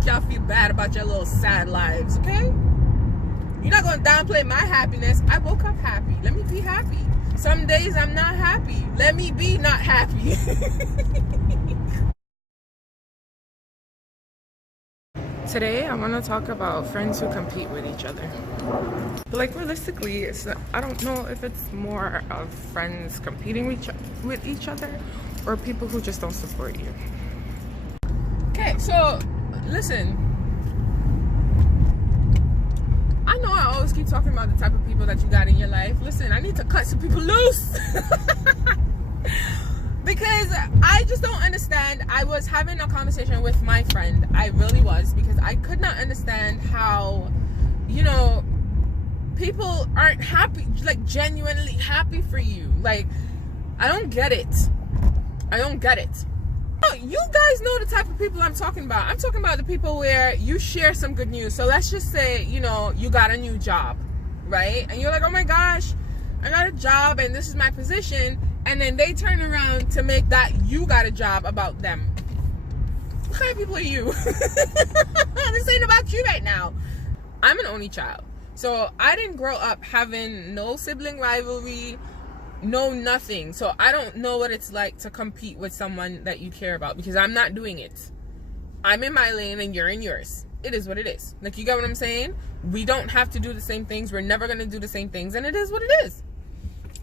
make y'all feel bad about your little sad lives, okay? You're not gonna downplay my happiness. I woke up happy. Let me be happy. Some days I'm not happy. Let me be not happy. Today I want to talk about friends who compete with each other. But like realistically, I don't know if it's more of friends competing with each other or people who just don't support you. Okay, so listen. I know I always keep talking about the type of people that you got in your life. Listen, I need to cut some people loose. Because I just don't understand. I was having a conversation with my friend. I really was, because I could not understand how, you know, people aren't happy, like genuinely happy for you. Like, I don't get it. I don't get it. Oh, you guys know the type of people I'm talking about. I'm talking about the people where you share some good news. So let's just say, you know, you got a new job, right? And you're like, oh my gosh, I got a job and this is my position. And then they turn around to make that you got a job about them. What kind of people are you? This ain't about you right now. I'm an only child. So I didn't grow up having no sibling rivalry, no nothing. So I don't know what it's like to compete with someone that you care about, because I'm not doing it. I'm in my lane and you're in yours. It is what it is. Like, you get what I'm saying? We don't have to do the same things. We're never going to do the same things. And it is what it is.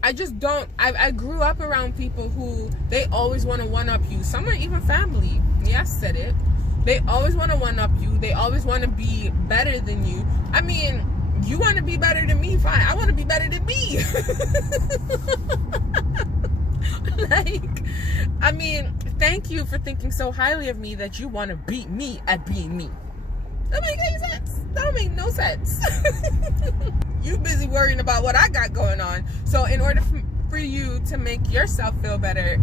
I just don't. I grew up around people who, they always want to one-up you. Some are even family. Yeah, I said it. They always want to one-up you. They always want to be better than you. I mean, you want to be better than me? Fine. I want to be better than me. Like, I mean, thank you for thinking so highly of me that you want to beat me at being me. That don't make any sense. That don't make no sense. You busy worrying about what I got going on. So in order for you to make yourself feel better,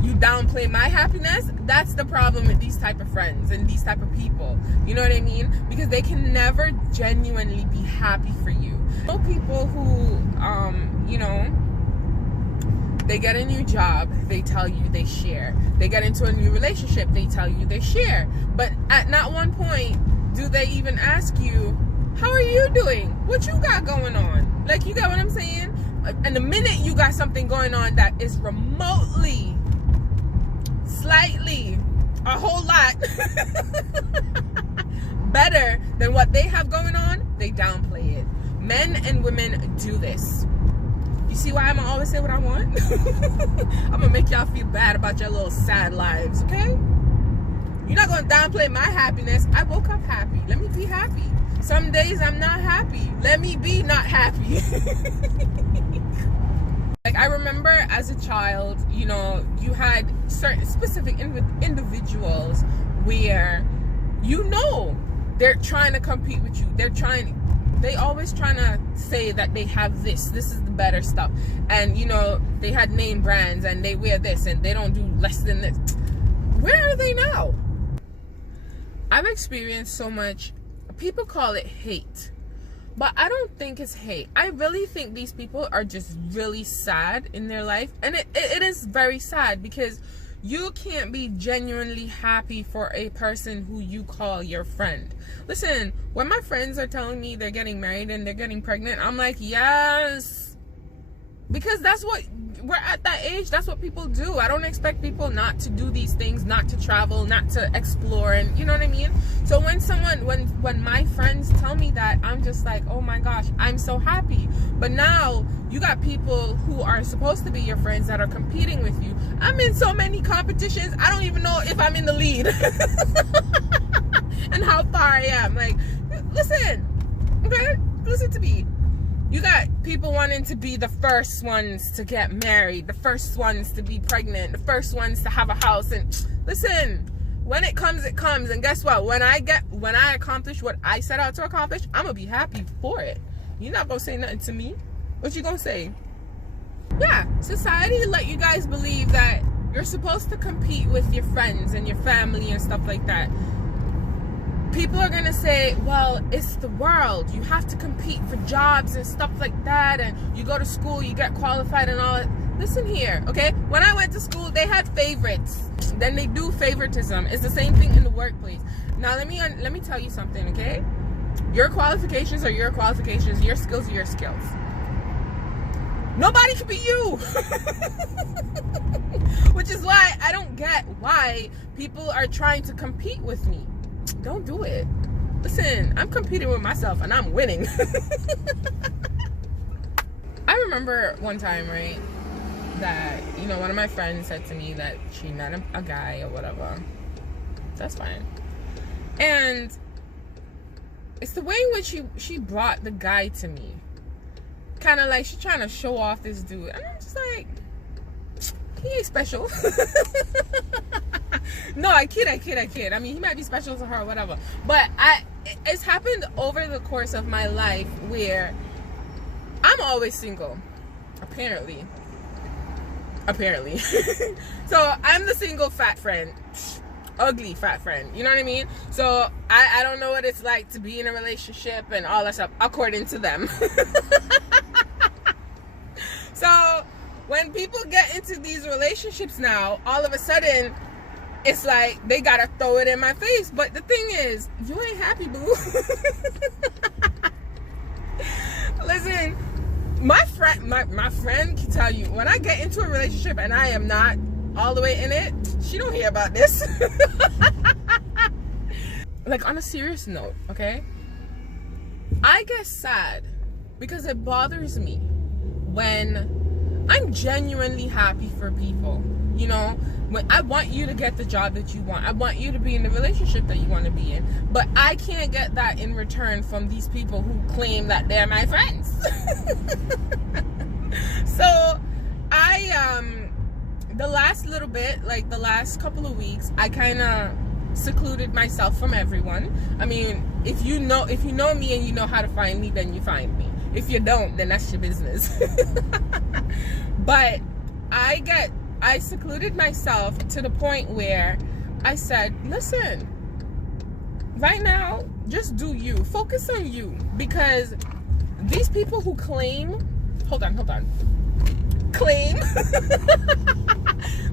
you downplay my happiness. That's the problem with these type of friends and these type of people. You know what I mean? Because they can never genuinely be happy for you. So people who, you know, they get a new job, they tell you they share. They get into a new relationship, they tell you they share. But at not one point do they even ask you, how are you doing? What you got going on? Like, you got what I'm saying? And the minute you got something going on that is remotely, slightly, a whole lot better than what they have going on, they downplay it. Men and women do this. You see why I'm gonna always say what I want? I'm gonna make y'all feel bad about your little sad lives, okay? You're not gonna downplay my happiness. I woke up happy. Let me be happy. Some days I'm not happy. Let me be not happy. Like, I remember as a child, you know, you had certain specific individuals where, you know, they're trying to compete with you. They always trying to say that they have this is the better stuff. And, you know, they had name brands and they wear this and they don't do less than this. Where are they now? I've experienced so much, people call it hate, but I don't think it's hate. I really think these people are just really sad in their life. And it is very sad, because you can't be genuinely happy for a person who you call your friend. Listen, when my friends are telling me they're getting married and they're getting pregnant, I'm like, yes. Because that's what, we're at that age, that's what people do. I don't expect people not to do these things, not to travel, not to explore, and you know what I mean? So when my friends tell me that, I'm just like, oh my gosh, I'm so happy. But now you got people who are supposed to be your friends that are competing with you. I'm in so many competitions, I don't even know if I'm in the lead. And how far I am. Like, listen, okay? Listen to me. You got people wanting to be the first ones to get married, the first ones to be pregnant, the first ones to have a house. And listen, when it comes, it comes. And guess what? When I accomplish what I set out to accomplish, I'm gonna be happy for it. You're not gonna say nothing to me. What you gonna say? Yeah, society let you guys believe that you're supposed to compete with your friends and your family and stuff like that. People are gonna say, well, it's the world, you have to compete for jobs and stuff like that, and you go to school, you get qualified and all that. Listen here, okay? When I went to school, they had favorites. Then they do favoritism. It's the same thing in the workplace. Now let me tell you something, okay? Your qualifications are your qualifications. Your skills are your skills. Nobody can be you. Which is why I don't get why people are trying to compete with me. Don't do it. Listen, I'm competing with myself and I'm winning. I remember one time, right, that, you know, one of my friends said to me that she met a guy or whatever. That's fine. And it's the way in which she brought the guy to me. Kind of like she's trying to show off this dude. And I'm just like, he ain't special. No, I kid. I mean, he might be special to her or whatever. But it's happened over the course of my life where I'm always single. Apparently. So I'm the single fat friend. Ugly fat friend. You know what I mean? So I don't know what it's like to be in a relationship and all that stuff, according to them. So when people get into these relationships now, all of a sudden, it's like they gotta throw it in my face. But the thing is, you ain't happy, boo. Listen, my friend can tell you, when I get into a relationship and I am not all the way in it, she don't hear about this. Like, on a serious note, okay? I get sad because it bothers me when I'm genuinely happy for people. You know, when I want you to get the job that you want, I want you to be in the relationship that you want to be in, but I can't get that in return from these people who claim that they're my friends. So the last little bit, like the last couple of weeks, I kind of secluded myself from everyone. I mean, if you know me and you know how to find me, then you find me. If you don't, then that's your business. But I secluded myself to the point where I said, listen, right now, just do you. Focus on you. Because these people who claim, hold on, claim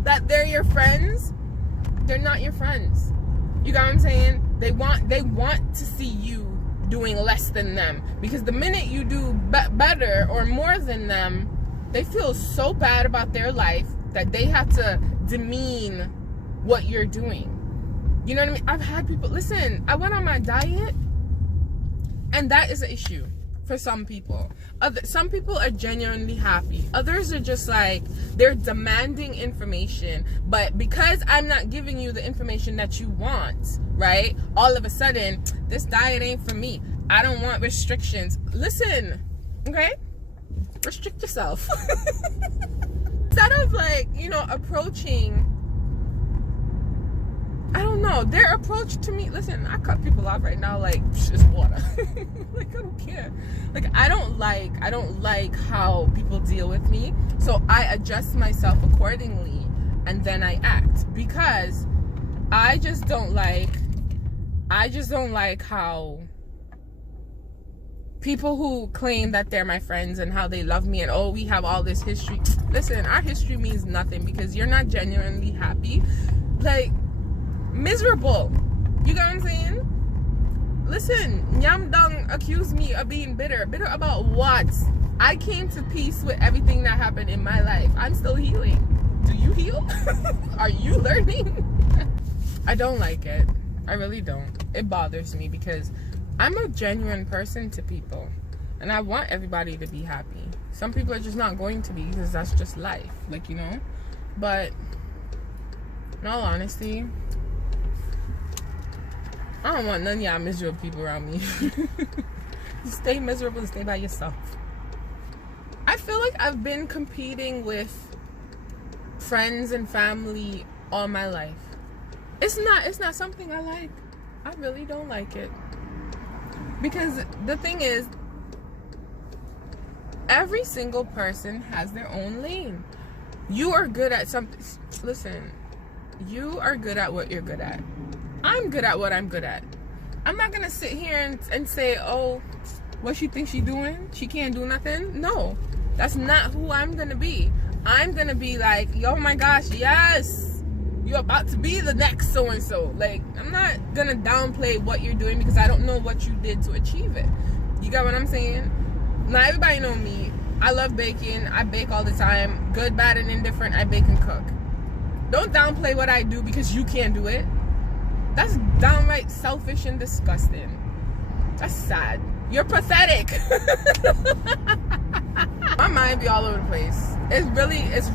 that they're your friends, they're not your friends. You got what I'm saying? They want to see you doing less than them. Because the minute you do better or more than them, they feel so bad about their life that they have to demean what you're doing. You know what I mean? I've had people, listen, I went on my diet, and that is an issue for some people. Some people are genuinely happy. Others are just like, they're demanding information, but because I'm not giving you the information that you want, right? All of a sudden, this diet ain't for me. I don't want restrictions. Listen, okay? Restrict yourself. Instead of, like, you know, approaching, I don't know, their approach to me, listen, I cut people off right now like it's water. Like, I don't care. Like, I don't like how people deal with me, so I adjust myself accordingly and then I act, because I just don't like how people who claim that they're my friends and how they love me and, oh, we have all this history. Listen, our history means nothing because you're not genuinely happy. Like, miserable. You get what I'm saying? Listen, Nyam Dung accused me of being bitter. Bitter about what? I came to peace with everything that happened in my life. I'm still healing. Do you heal? Are you learning? I don't like it. I really don't. It bothers me because I'm a genuine person to people, and I want everybody to be happy. Some people are just not going to be because that's just life, like, you know. But in all honesty, I don't want none of y'all miserable people around me. Stay miserable and stay by yourself. I feel like I've been competing with friends and family all my life. It's not something I like. I really don't like it. Because the thing is, every single person has their own lane. You are good at something. Listen, you are good at what you're good at. I'm good at what I'm good at. I'm not gonna sit here and say, oh, what she thinks she doing? She can't do nothing? No, that's not who I'm gonna be. I'm gonna be like, oh my gosh, yes, you're about to be the next so-and-so. Like, I'm not gonna downplay what you're doing because I don't know what you did to achieve it. You got what I'm saying? Now, everybody know me. I love baking. I bake all the time. Good, bad, and indifferent, I bake and cook. Don't downplay what I do because you can't do it. That's downright selfish and disgusting. That's sad. You're pathetic. My mind be all over the place. It's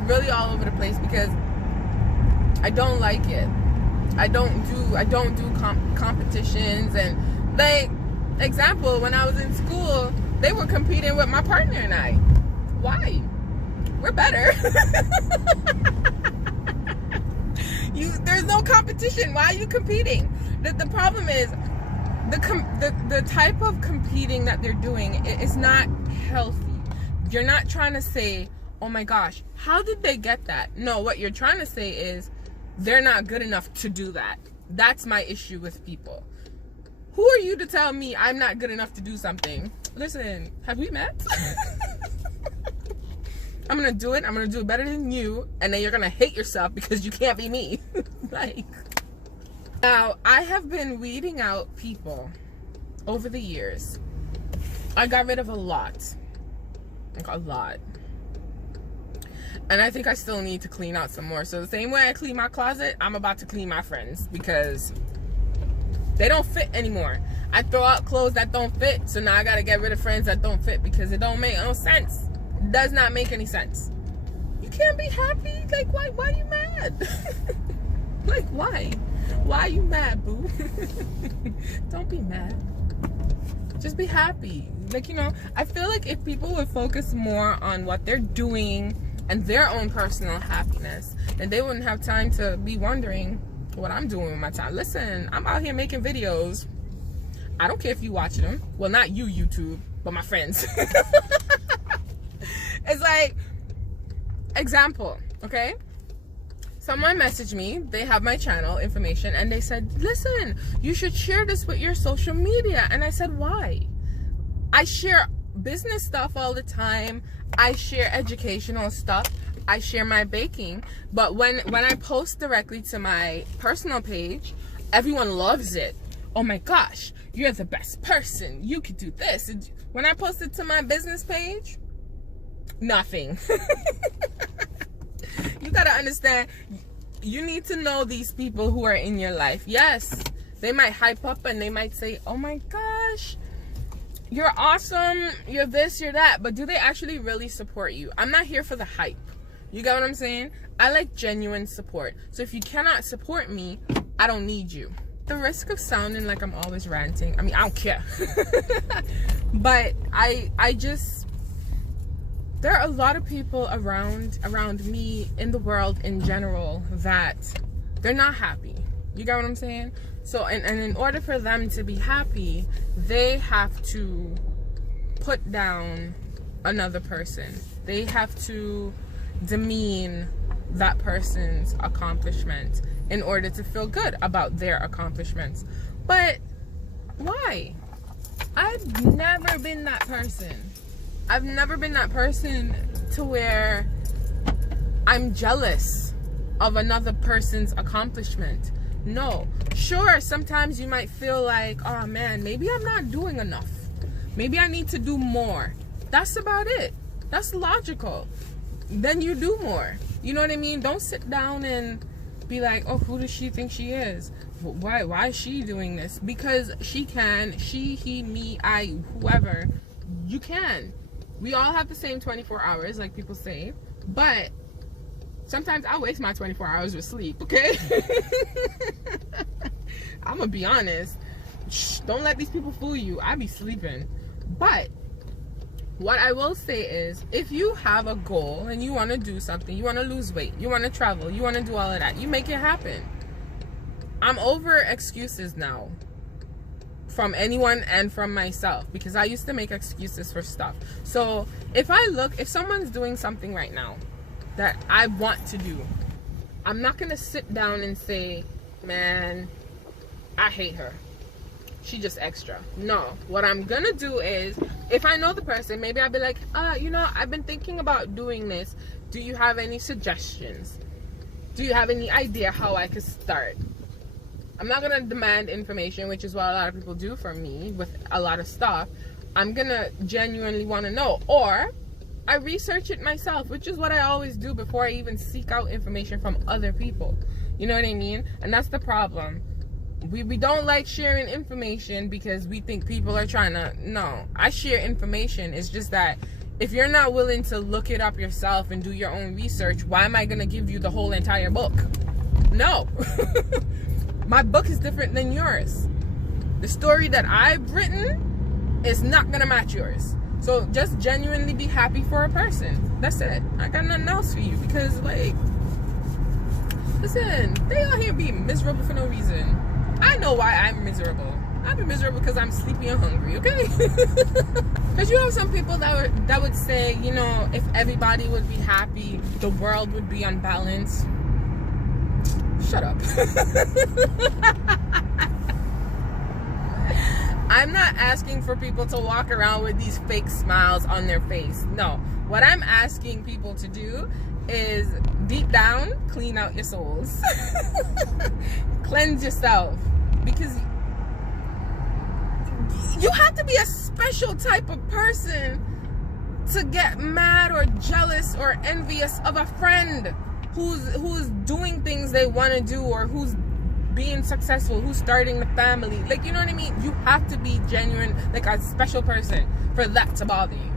really all over the place because I don't like it. I don't do competitions. And like, example, when I was in school, they were competing with my partner and I. Why? We're better. There's no competition. Why are you competing? The problem is the type of competing that they're doing is not healthy. You're not trying to say, oh my gosh, how did they get that? No, what you're trying to say is they're not good enough to do that. That's my issue with people. Who are you to tell me I'm not good enough to do something? Listen, have we met? I'm gonna do it. I'm gonna do it better than you, and then you're gonna hate yourself because you can't be me. Like, now I have been weeding out people over the years. I got rid of a lot, like a lot, and I think I still need to clean out some more. So the same way I clean my closet, I'm about to clean my friends because they don't fit anymore. I throw out clothes that don't fit, so now I gotta get rid of friends that don't fit because it don't make no sense. It does not make any sense. You can't be happy. Like, why are you mad? Like, why? Why are you mad, boo? Don't be mad. Just be happy. Like, you know, I feel like if people would focus more on what they're doing and their own personal happiness, then they wouldn't have time to be wondering what I'm doing with my time. Listen, I'm out here making videos. I don't care if you watching them. Well, not you, YouTube, but my friends. It's like, example, okay? Someone messaged me, they have my channel information, and they said, listen, you should share this with your social media. And I said, why? I share business stuff all the time. I share educational stuff. I share my baking. But when I post directly to my personal page, everyone loves it. Oh my gosh, you're the best person. You could do this. And when I post it to my business page, nothing. You gotta understand, you need to know these people who are in your life. Yes, they might hype up and they might say, oh my gosh, you're awesome, you're this, you're that, but do they actually really support you? I'm not here for the hype. You get what I'm saying? I like genuine support. So if you cannot support me, I don't need you. The risk of sounding like I'm always ranting, I mean, I don't care. But I just, there are a lot of people around me in the world in general that they're not happy. You get what I'm saying? So, and in order for them to be happy, they have to put down another person. They have to demean that person's accomplishment in order to feel good about their accomplishments. But why? I've never been that person. I've never been that person to where I'm jealous of another person's accomplishment. No. Sure, sometimes you might feel like, oh man, maybe I'm not doing enough. Maybe I need to do more. That's about it. That's logical. Then you do more. You know what I mean? Don't sit down and be like, oh, who does she think she is? Why is she doing this? Because she can. She, he, me, I, whoever. You can. We all have the same 24 hours, like people say. But sometimes I waste my 24 hours with sleep, okay? I'm gonna be honest. Shh, don't let these people fool you. I be sleeping. But what I will say is, if you have a goal and you want to do something, you want to lose weight, you want to travel, you want to do all of that, you make it happen. I'm over excuses now from anyone and from myself, because I used to make excuses for stuff. So if someone's doing something right now that I want to do, I'm not gonna sit down and say, man, I hate her, she just extra. No, what I'm gonna do is, if I know the person, maybe I'll be like, you know, I've been thinking about doing this, do you have any suggestions? Do you have any idea how I could start? I'm not gonna demand information, which is what a lot of people do from me with a lot of stuff. I'm gonna genuinely want to know, or I research it myself, which is what I always do before I even seek out information from other people. You know what I mean? And that's the problem. We don't like sharing information because we think people are trying to... No, I share information. It's just that if you're not willing to look it up yourself and do your own research, why am I going to give you the whole entire book? No. My book is different than yours. The story that I've written is not going to match yours. So just genuinely be happy for a person. That's it. I got nothing else for you because, like, listen, they out here being miserable for no reason. I know why I'm miserable. I'm miserable because I'm sleepy and hungry, okay? Because you have some people that would say, you know, if everybody would be happy, the world would be unbalanced. Shut up. I'm not asking for people to walk around with these fake smiles on their face. No. What I'm asking people to do is deep down, clean out your souls. Cleanse yourself. Because you have to be a special type of person to get mad or jealous or envious of a friend who's doing things they want to do, or who's being successful, who's starting the family. Like, you know what I mean? You have to be genuine, like a special person for that to bother you.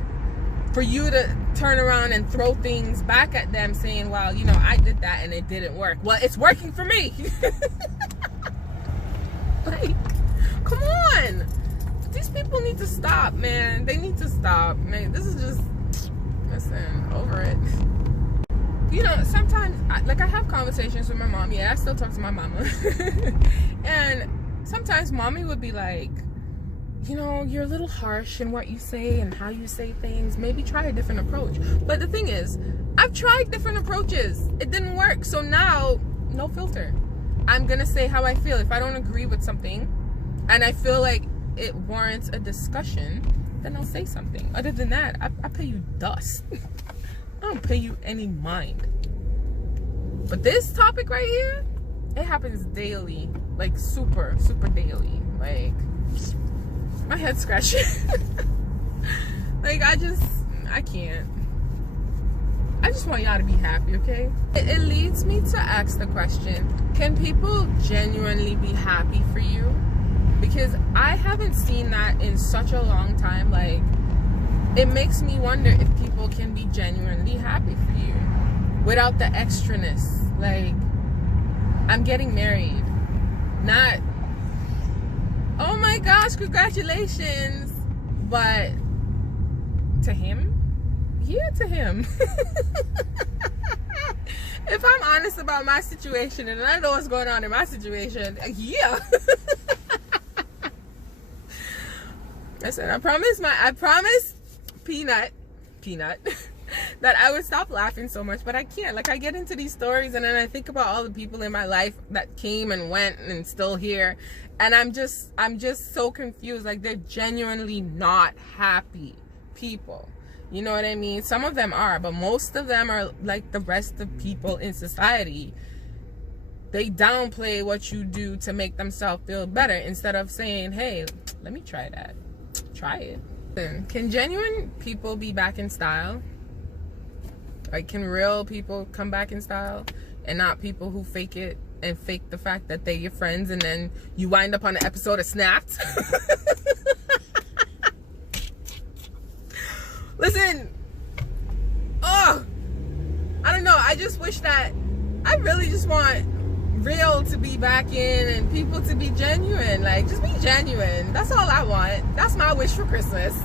For you to turn around and throw things back at them saying, well, you know, I did that and it didn't work. Well, it's working for me. Like, come on. These people need to stop, man. They need to stop, man. This is just, listen, over it. You know, sometimes, I have conversations with my mom. Yeah, I still talk to my mama. And sometimes mommy would be like, you know, you're a little harsh in what you say and how you say things. Maybe try a different approach. But the thing is, I've tried different approaches. It didn't work. So now, no filter. I'm going to say how I feel. If I don't agree with something and I feel like it warrants a discussion, then I'll say something. Other than that, I pay you dust. I don't pay you any mind. But this topic right here, it happens daily. Like super, super daily. Like, my head's scratching. Like, I can't. I just want y'all to be happy, okay? It leads me to ask the question, can people genuinely be happy for you? Because I haven't seen that in such a long time. Like, it makes me wonder if people can be genuinely happy for you without the extraness. Like, I'm getting married. Not, oh my gosh, congratulations. But to him? Yeah, to him. If I'm honest about my situation and I know what's going on in my situation, yeah. Listen, I promise Peanut that I would stop laughing so much, but I can't. Like, I get into these stories and then I think about all the people in my life that came and went and still here, and I'm just so confused. Like, they're genuinely not happy people. You know what I mean? Some of them are, but most of them are like the rest of people in society. They downplay what you do to make themselves feel better instead of saying, hey, let me try that. Try it. Can genuine people be back in style? Like, can real people come back in style and not people who fake it and fake the fact that they're your friends and then you wind up on an episode of Snapped? Listen, oh, I don't know. I just wish that, I really just want real to be back in and people to be genuine. Like, just be genuine. That's all I want. That's my wish for Christmas.